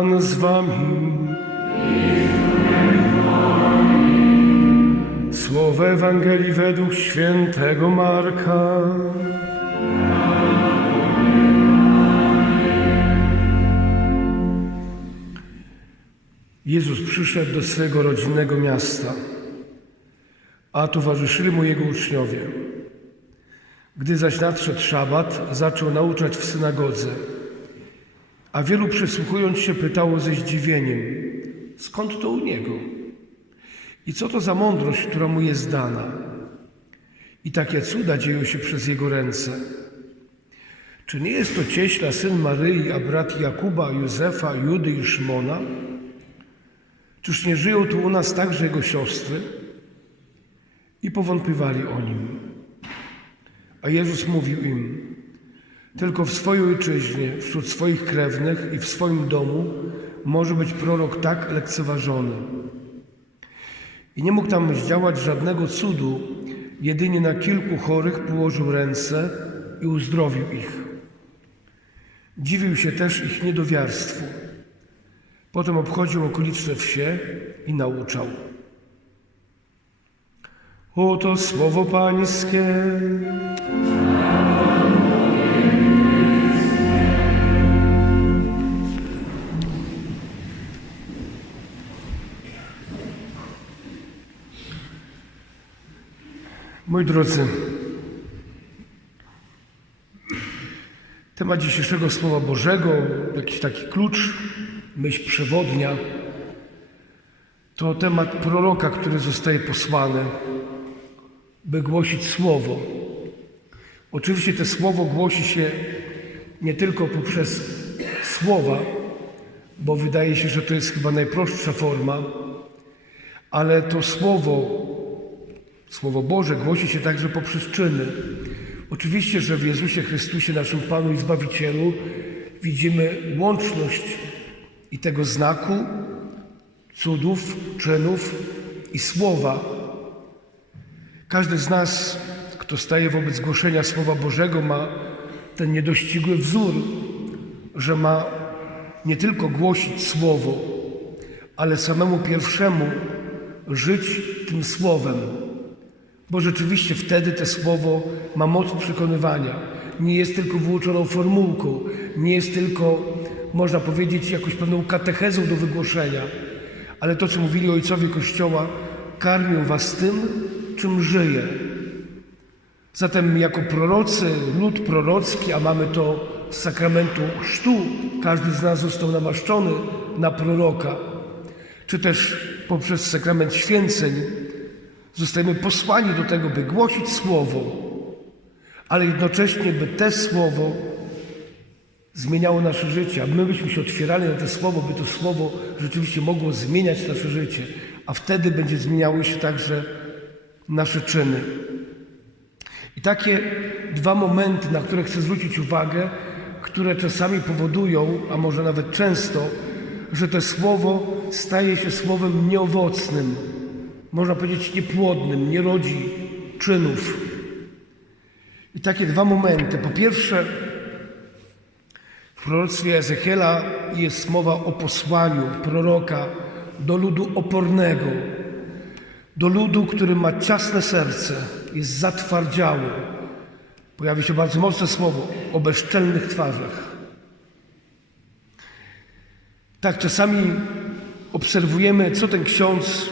Pan z wami. Słowo Ewangelii według świętego Marka. Jezus przyszedł do swego rodzinnego miasta, a towarzyszyli mu jego uczniowie. Gdy zaś nadszedł szabat, zaczął nauczać w synagodze. A wielu przysłuchując się pytało ze zdziwieniem, skąd to u niego? I co to za mądrość, która mu jest dana? I takie cuda dzieją się przez jego ręce. Czy nie jest to cieśla, syn Maryi, a brat Jakuba, Józefa, Judy i Szymona? Czyż nie żyją tu u nas także jego siostry? I powątpiewali o nim. A Jezus mówił im, tylko w swojej ojczyźnie, wśród swoich krewnych i w swoim domu może być prorok tak lekceważony. I nie mógł tam zdziałać żadnego cudu, jedynie na kilku chorych położył ręce i uzdrowił ich. Dziwił się też ich niedowiarstwu. Potem obchodził okoliczne wsie i nauczał. Oto słowo Pańskie. Moi drodzy, temat dzisiejszego Słowa Bożego, jakiś taki klucz, myśl przewodnia, to temat proroka, który zostaje posłany, by głosić Słowo. Oczywiście to Słowo głosi się nie tylko poprzez słowa, bo wydaje się, że to jest chyba najprostsza forma, ale to Słowo Słowo Boże głosi się także poprzez czyny. Oczywiście, że w Jezusie Chrystusie, naszym Panu i Zbawicielu, widzimy łączność i tego znaku, cudów, czynów i słowa. Każdy z nas, kto staje wobec głoszenia Słowa Bożego, ma ten niedościgły wzór, że ma nie tylko głosić Słowo, ale samemu pierwszemu żyć tym Słowem bo rzeczywiście wtedy to słowo ma moc przekonywania. Nie jest tylko wyuczoną formułką, nie jest tylko, można powiedzieć, jakąś pewną katechezą do wygłoszenia, ale to, co mówili ojcowie Kościoła, karmią was tym, czym żyje. Zatem jako prorocy, lud prorocki, a mamy to z sakramentu chrztu, każdy z nas został namaszczony na proroka, czy też poprzez sakrament święceń, Zostajemy posłani do tego, by głosić Słowo, ale jednocześnie, by te Słowo zmieniało nasze życie, a my byśmy się otwierali na to Słowo, by to Słowo rzeczywiście mogło zmieniać nasze życie, a wtedy będzie zmieniały się także nasze czyny. I takie dwa momenty, na które chcę zwrócić uwagę, które czasami powodują, a może nawet często, że to słowo staje się słowem nieowocnym, można powiedzieć, niepłodnym, nie rodzi czynów. I takie dwa momenty. Po pierwsze, w proroctwie Ezechiela jest mowa o posłaniu proroka do ludu opornego, do ludu, który ma ciasne serce, jest zatwardziały. Pojawi się bardzo mocne słowo o bezczelnych twarzach. Tak, czasami obserwujemy, co ten ksiądz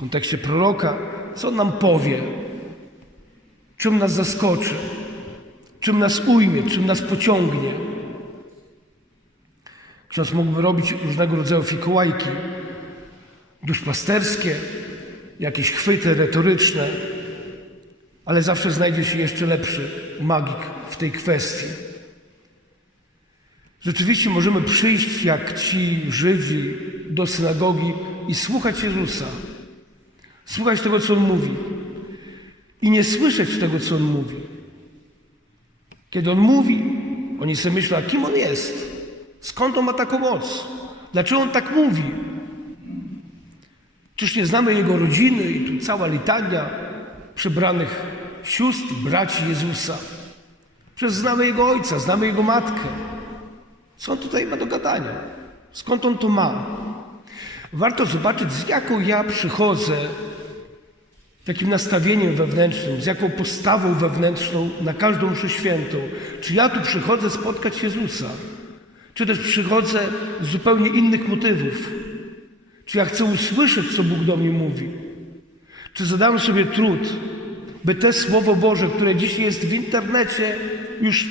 kontekście proroka, co on nam powie, czym nas zaskoczy, czym nas ujmie, czym nas pociągnie. Ksiądz mógłby robić różnego rodzaju fikołajki duszpasterskie, jakieś chwyty retoryczne, ale zawsze znajdzie się jeszcze lepszy magik w tej kwestii. Rzeczywiście możemy przyjść jak ci Żydzi do synagogi i słuchać Jezusa słuchać tego, co On mówi i nie słyszeć tego, co On mówi. Kiedy On mówi, oni sobie myślą, a kim On jest? Skąd On ma taką moc? Dlaczego On tak mówi? Czyż nie znamy Jego rodziny i tu cała litania przebranych sióstr, braci Jezusa? Przecież znamy Jego Ojca, znamy Jego Matkę. Co On tutaj ma do gadania? Skąd on to ma? Warto zobaczyć, z jaką ja przychodzę, takim nastawieniem wewnętrznym, z jaką postawą wewnętrzną na każdą mszę świętą. Czy ja tu przychodzę spotkać Jezusa? Czy też przychodzę z zupełnie innych motywów? Czy ja chcę usłyszeć, co Bóg do mnie mówi? Czy zadałem sobie trud, by te Słowo Boże, które dzisiaj jest w internecie już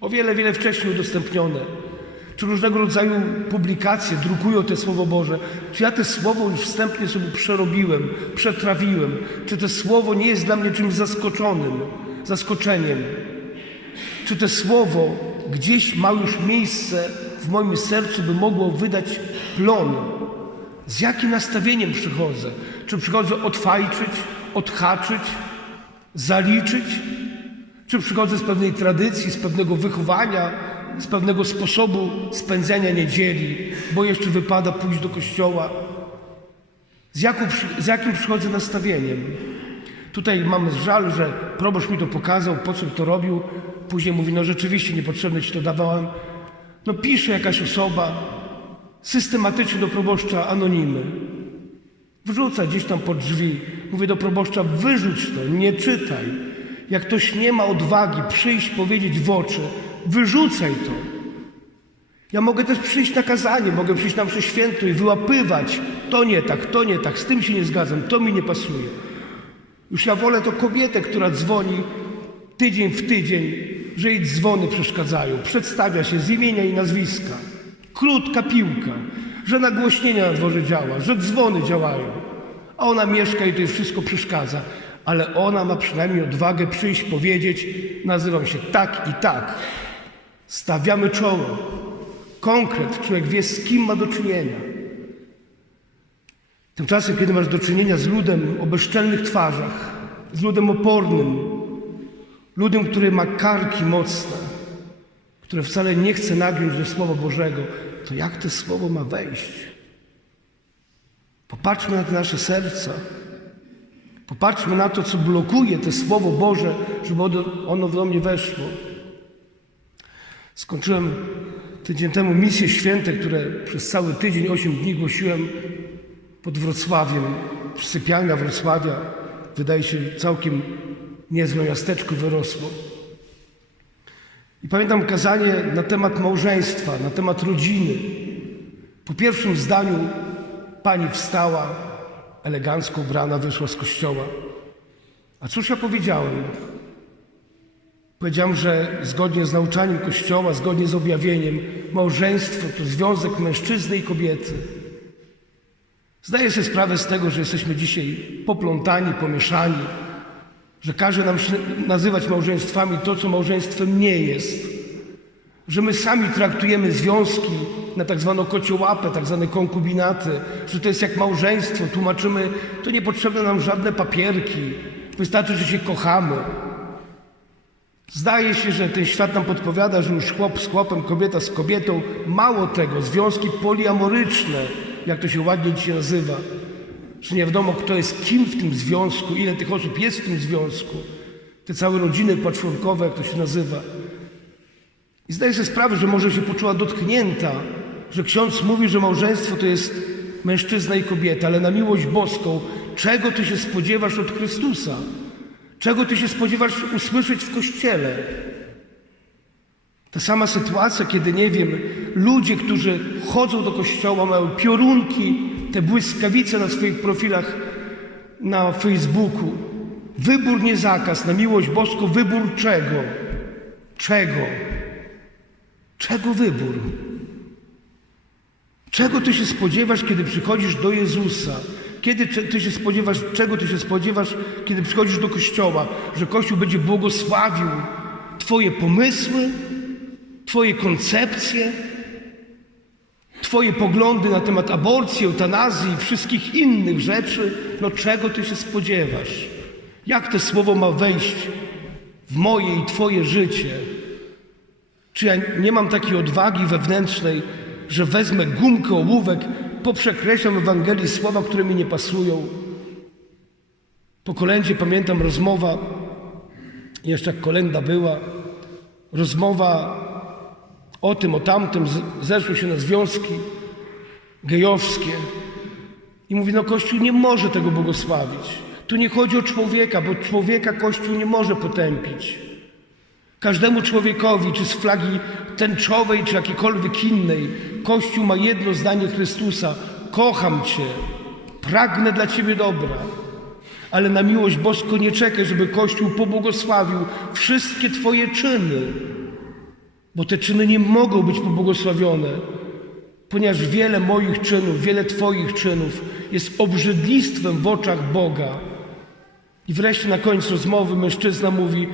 o wiele, wiele wcześniej udostępnione, czy różnego rodzaju publikacje drukują te Słowo Boże, czy ja te Słowo już wstępnie sobie przerobiłem, przetrawiłem, czy to Słowo nie jest dla mnie czymś zaskoczonym, zaskoczeniem, czy to Słowo gdzieś ma już miejsce w moim sercu, by mogło wydać plon, z jakim nastawieniem przychodzę? Czy przychodzę odfajczyć, odhaczyć, zaliczyć? Czy przychodzę z pewnej tradycji, z pewnego wychowania, z pewnego sposobu spędzania niedzieli, bo jeszcze wypada pójść do kościoła? Z, jaką, z jakim przychodzę nastawieniem? Tutaj mamy żal, że proboszcz mi to pokazał, po co to robił. Później mówi, no rzeczywiście niepotrzebne ci to dawałem. No pisze jakaś osoba, systematycznie do proboszcza anonimy. Wrzuca gdzieś tam pod drzwi. Mówię do proboszcza, wyrzuć to, nie czytaj. Jak ktoś nie ma odwagi przyjść, powiedzieć w oczy, wyrzucaj to. Ja mogę też przyjść na kazanie, mogę przyjść na mszę świętą i wyłapywać. To nie tak, to nie tak, z tym się nie zgadzam, to mi nie pasuje. Już ja wolę to kobietę, która dzwoni tydzień w tydzień, że jej dzwony przeszkadzają. Przedstawia się z imienia i nazwiska. Krótka piłka, że nagłośnienia na dworze działa, że dzwony działają. A ona mieszka i to już wszystko przeszkadza. Ale ona ma przynajmniej odwagę przyjść, powiedzieć, nazywam się tak i tak. Stawiamy czoło. Konkret, człowiek wie, z kim ma do czynienia. Tymczasem, kiedy masz do czynienia z ludem o bezczelnych twarzach, z ludem opornym, ludem, który ma karki mocne, które wcale nie chce nagiąć do Słowa Bożego, to jak to Słowo ma wejść? Popatrzmy na te nasze serca. Popatrzmy na to, co blokuje to Słowo Boże, żeby ono do mnie weszło. Skończyłem tydzień temu misje święte, które przez cały tydzień, osiem dni głosiłem pod Wrocławiem, sypialnia Wrocławia. Wydaje się całkiem niezłe miasteczko wyrosło. I pamiętam kazanie na temat małżeństwa, na temat rodziny. Po pierwszym zdaniu pani wstała, elegancko ubrana, wyszła z kościoła. A cóż ja powiedziałem? Powiedziałem, że zgodnie z nauczaniem Kościoła, zgodnie z objawieniem, małżeństwo to związek mężczyzny i kobiety. Zdaję sobie sprawę z tego, że jesteśmy dzisiaj poplątani, pomieszani, że każe nam się nazywać małżeństwami to, co małżeństwem nie jest. Że my sami traktujemy związki na tak zwaną kociołapę, tak zwane konkubinaty, że to jest jak małżeństwo. Tłumaczymy, to nie potrzebne nam żadne papierki, wystarczy, że się kochamy. Zdaje się, że ten świat nam podpowiada, że już chłop z chłopem, kobieta z kobietą, mało tego, związki poliamoryczne, jak to się ładnie dzisiaj nazywa, że nie wiadomo, kto jest kim w tym związku, ile tych osób jest w tym związku, te całe rodziny patchworkowe, jak to się nazywa. I zdaje sobie sprawę, że może się poczuła dotknięta, że ksiądz mówi, że małżeństwo to jest mężczyzna i kobieta, ale na miłość boską, czego ty się spodziewasz od Chrystusa? Czego ty się spodziewasz usłyszeć w kościele? Ta sama sytuacja, kiedy nie wiem, ludzie, którzy chodzą do kościoła, mają piorunki, te błyskawice na swoich profilach na Facebooku. Wybór nie zakaz, na miłość boską wybór czego? Czego? Czego wybór? Czego ty się spodziewasz, kiedy przychodzisz do Jezusa? Kiedy ty się spodziewasz, czego ty się spodziewasz, kiedy przychodzisz do kościoła? Że Kościół będzie błogosławił Twoje pomysły, Twoje koncepcje, Twoje poglądy na temat aborcji, eutanazji i wszystkich innych rzeczy, no czego Ty się spodziewasz? Jak to słowo ma wejść w moje i Twoje życie? Czy ja nie mam takiej odwagi wewnętrznej, że wezmę gumkę, ołówek, poprzekreślam Ewangelii słowa, które mi nie pasują? Po kolędzie pamiętam rozmowa, jeszcze jak kolenda była, rozmowa o tym, o tamtym, zeszły się na związki. gejowskie. I mówi, no Kościół nie może tego błogosławić. Tu nie chodzi o człowieka, bo człowieka Kościół nie może potępić. Każdemu człowiekowi, czy z flagi tęczowej, czy jakiejkolwiek innej, Kościół ma jedno zdanie Chrystusa: Kocham Cię, pragnę dla Ciebie dobra. Ale na miłość boską nie czekaj, żeby Kościół pobłogosławił wszystkie Twoje czyny, bo te czyny nie mogą być pobłogosławione, ponieważ wiele moich czynów, wiele Twoich czynów jest obrzydlistwem w oczach Boga. I wreszcie na koniec rozmowy mężczyzna mówi: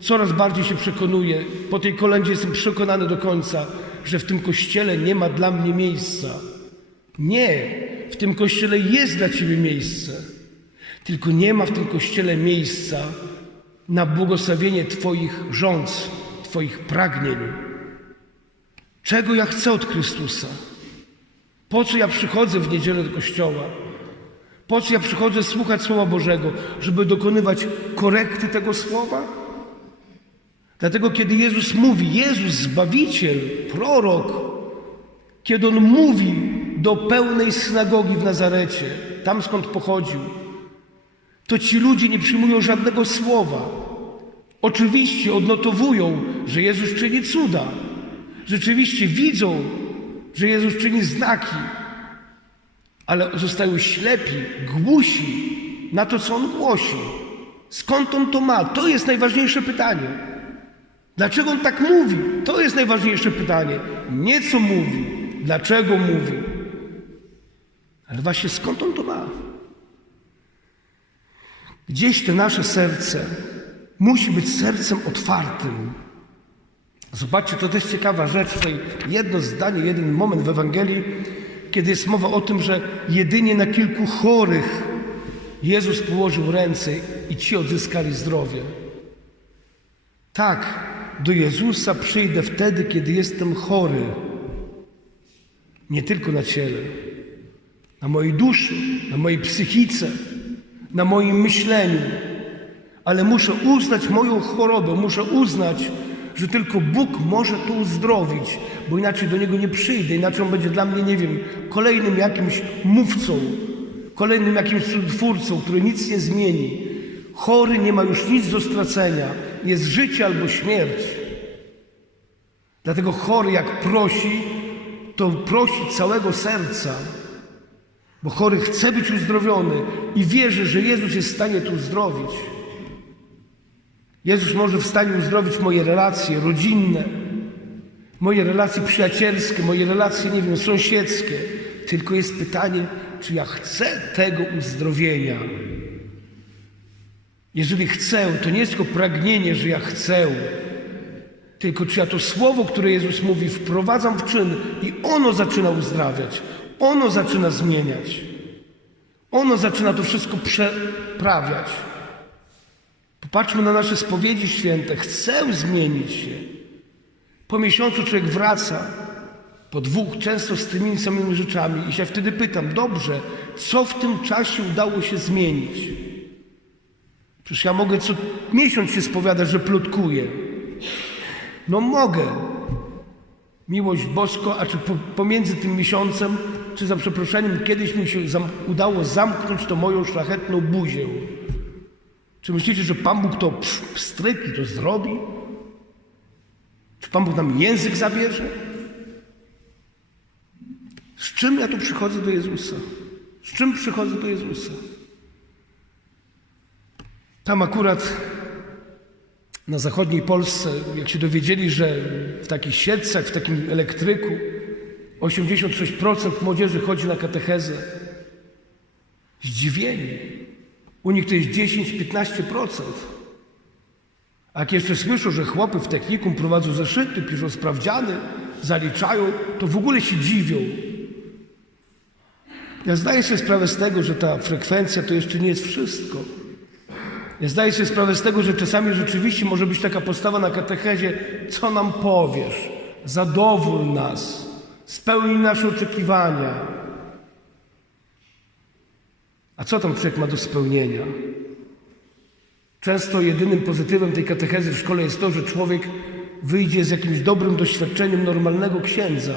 Coraz bardziej się przekonuję, po tej kolędzie jestem przekonany do końca, że w tym kościele nie ma dla mnie miejsca. Nie, w tym kościele jest dla ciebie miejsce, tylko nie ma w tym kościele miejsca na błogosławienie Twoich rządz, Twoich pragnień. Czego ja chcę od Chrystusa? Po co ja przychodzę w niedzielę do kościoła? Po co ja przychodzę słuchać Słowa Bożego? Żeby dokonywać korekty tego Słowa? Dlatego, kiedy Jezus mówi, Jezus, Zbawiciel, prorok, kiedy On mówi do pełnej synagogi w Nazarecie, tam skąd pochodził, to ci ludzie nie przyjmują żadnego słowa. Oczywiście odnotowują, że Jezus czyni cuda. Rzeczywiście widzą, że Jezus czyni znaki, ale zostają ślepi, głusi na to, co On głosi. Skąd On to ma? To jest najważniejsze pytanie. Dlaczego On tak mówi? To jest najważniejsze pytanie. Nie co mówi, dlaczego mówi. Ale właśnie skąd On to ma? Gdzieś te nasze serce musi być sercem otwartym. Zobaczcie, to też ciekawa rzecz, tutaj jedno zdanie, jeden moment w Ewangelii, kiedy jest mowa o tym, że jedynie na kilku chorych Jezus położył ręce i ci odzyskali zdrowie. Tak, do Jezusa przyjdę wtedy, kiedy jestem chory. Nie tylko na ciele, na mojej duszy, na mojej psychice, na moim myśleniu, ale muszę uznać moją chorobę, muszę uznać, że tylko Bóg może to uzdrowić, bo inaczej do Niego nie przyjdę, inaczej On będzie dla mnie, nie wiem, kolejnym jakimś mówcą, kolejnym jakimś twórcą, który nic nie zmieni. Chory nie ma już nic do stracenia, jest życie albo śmierć. Dlatego chory jak prosi, to prosi całego serca, bo chory chce być uzdrowiony i wierzy, że Jezus jest w stanie to uzdrowić. Jezus może w stanie uzdrowić moje relacje rodzinne, moje relacje przyjacielskie, moje relacje, nie wiem, sąsiedzkie. Tylko jest pytanie, czy ja chcę tego uzdrowienia. Jeżeli chcę, to nie jest tylko pragnienie, że ja chcę, tylko czy ja to słowo, które Jezus mówi, wprowadzam w czyn i ono zaczyna uzdrawiać, ono zaczyna zmieniać, ono zaczyna to wszystko przeprawiać. Popatrzmy na nasze spowiedzi święte. Chcę zmienić się. Po miesiącu człowiek wraca, po dwóch, często z tymi samymi rzeczami i się wtedy pytam, dobrze, co w tym czasie udało się zmienić? Przecież ja mogę co miesiąc się spowiadać, że plotkuję. No mogę. Miłość bosko, a czy pomiędzy tym miesiącem, czy za przeproszeniem, kiedyś mi się zam udało zamknąć to moją szlachetną buzię. Czy myślicie, że Pan Bóg to pstryk i to zrobi? Czy Pan Bóg nam język zabierze? Z czym ja tu przychodzę do Jezusa? Z czym przychodzę do Jezusa? Tam akurat na zachodniej Polsce, jak się dowiedzieli, że w takich siedcach, w takim elektryku 86% młodzieży chodzi na katechezę, zdziwieni. U nich to jest 10-15%. A jak jeszcze słyszą, że chłopy w technikum prowadzą zeszyty, piszą sprawdziany, zaliczają, to w ogóle się dziwią. Ja zdaję sobie sprawę z tego, że ta frekwencja to jeszcze nie jest wszystko. Ja zdaję sobie sprawę z tego, że czasami rzeczywiście może być taka postawa na katechezie, co nam powiesz, zadowól nas, spełnij nasze oczekiwania. A co tam człowiek ma do spełnienia? Często jedynym pozytywem tej katechezy w szkole jest to, że człowiek wyjdzie z jakimś dobrym doświadczeniem normalnego księdza.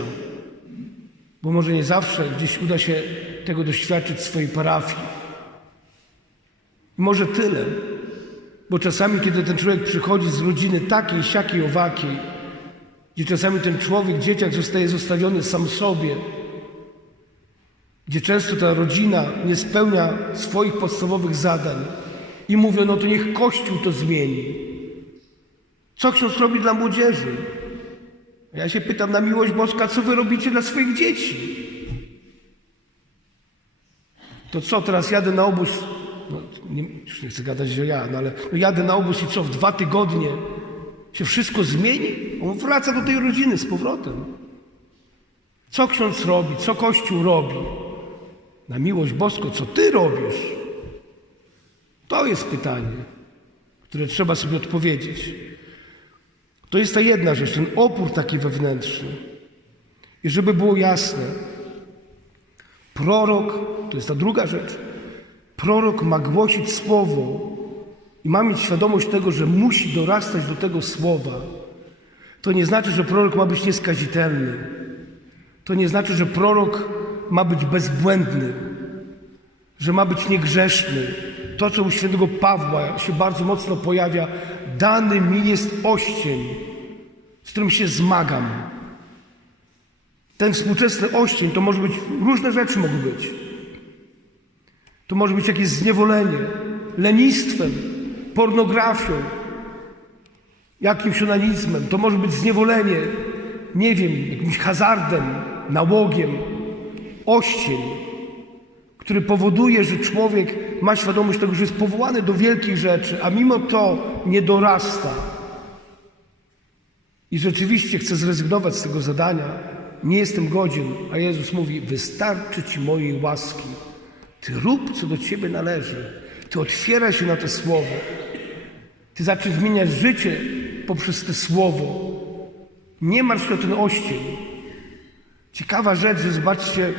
bo może nie zawsze gdzieś uda się tego doświadczyć w swojej parafii. Może tyle, bo czasami, kiedy ten człowiek przychodzi z rodziny takiej, siakiej, owakiej, gdzie czasami ten człowiek, dzieciak zostaje zostawiony sam sobie, gdzie często ta rodzina nie spełnia swoich podstawowych zadań i mówią, no to niech Kościół to zmieni. Co ksiądz robi dla młodzieży? Ja się pytam na miłość boska, co wy robicie dla swoich dzieci? To co, teraz jadę na obóz, no, nie, już nie chcę gadać, że ja, no ale no jadę na obóz i co, w dwa tygodnie się wszystko zmieni? On wraca do tej rodziny z powrotem. Co ksiądz robi? Co Kościół robi? Na miłość boską, co ty robisz? To jest pytanie, które trzeba sobie odpowiedzieć. To jest ta jedna rzecz, ten opór taki wewnętrzny. I żeby było jasne, prorok, to jest ta druga rzecz, prorok ma głosić słowo i ma mieć świadomość tego, że musi dorastać do tego słowa. To nie znaczy, że prorok ma być nieskazitelny. To nie znaczy, że prorok ma być bezbłędny, że ma być niegrzeszny. To, co u świętego Pawła się bardzo mocno pojawia, dany mi jest oścień, z którym się zmagam. Ten współczesny oścień to może być, różne rzeczy mogą być. To może być jakieś zniewolenie, lenistwem, pornografią, jakimś onanizmem. To może być zniewolenie, nie wiem, jakimś hazardem, nałogiem, oścień, który powoduje, że człowiek ma świadomość tego, że jest powołany do wielkich rzeczy, a mimo to nie dorasta. I rzeczywiście chce zrezygnować z tego zadania. Nie jestem godzien, a Jezus mówi: Wystarczy ci mojej łaski. Ty rób, co do ciebie należy. Ty otwieraj się na to słowo. Ty zacznij zmieniać życie poprzez to słowo. Nie martw się o ten oścień. Ciekawa rzecz, że zobaczcie,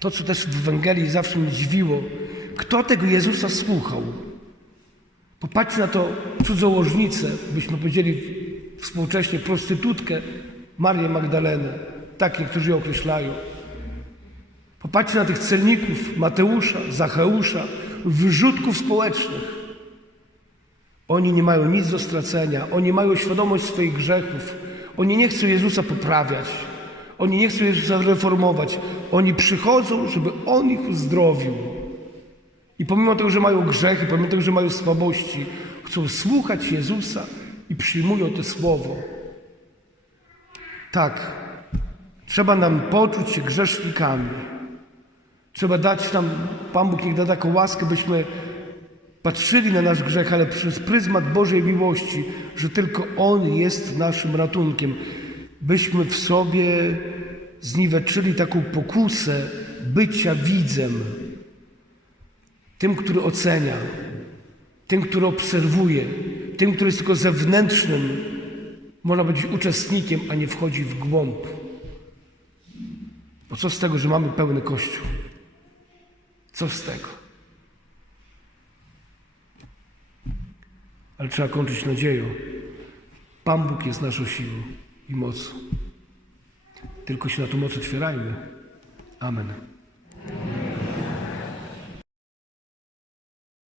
to co też w Ewangelii zawsze mnie dziwiło, kto tego Jezusa słuchał. Popatrzcie na to cudzołożnicę, byśmy powiedzieli współcześnie prostytutkę Marię Magdalenę. Tak niektórzy ją określają. Popatrzcie na tych celników Mateusza, Zacheusza, wyrzutków społecznych. Oni nie mają nic do stracenia, oni mają świadomość swoich grzechów. Oni nie chcą Jezusa poprawiać, oni nie chcą Jezusa reformować. Oni przychodzą, żeby On ich uzdrowił. I pomimo tego, że mają grzechy, pomimo tego, że mają słabości, chcą słuchać Jezusa i przyjmują to słowo. Tak, trzeba nam poczuć się grzesznikami. Trzeba dać nam, Pan Bóg niech da taką łaskę, byśmy patrzyli na nasz grzech, ale przez pryzmat Bożej miłości, że tylko On jest naszym ratunkiem. Byśmy w sobie zniweczyli taką pokusę bycia widzem, tym, który ocenia, tym, który obserwuje, tym, który jest tylko zewnętrznym, można być uczestnikiem, a nie wchodzi w głąb. Bo co z tego, że mamy pełny kościół? Co z tego? Ale trzeba kończyć nadzieją. Pan Bóg jest naszą siłą i mocą. Tylko się na tą moc otwierajmy. Amen.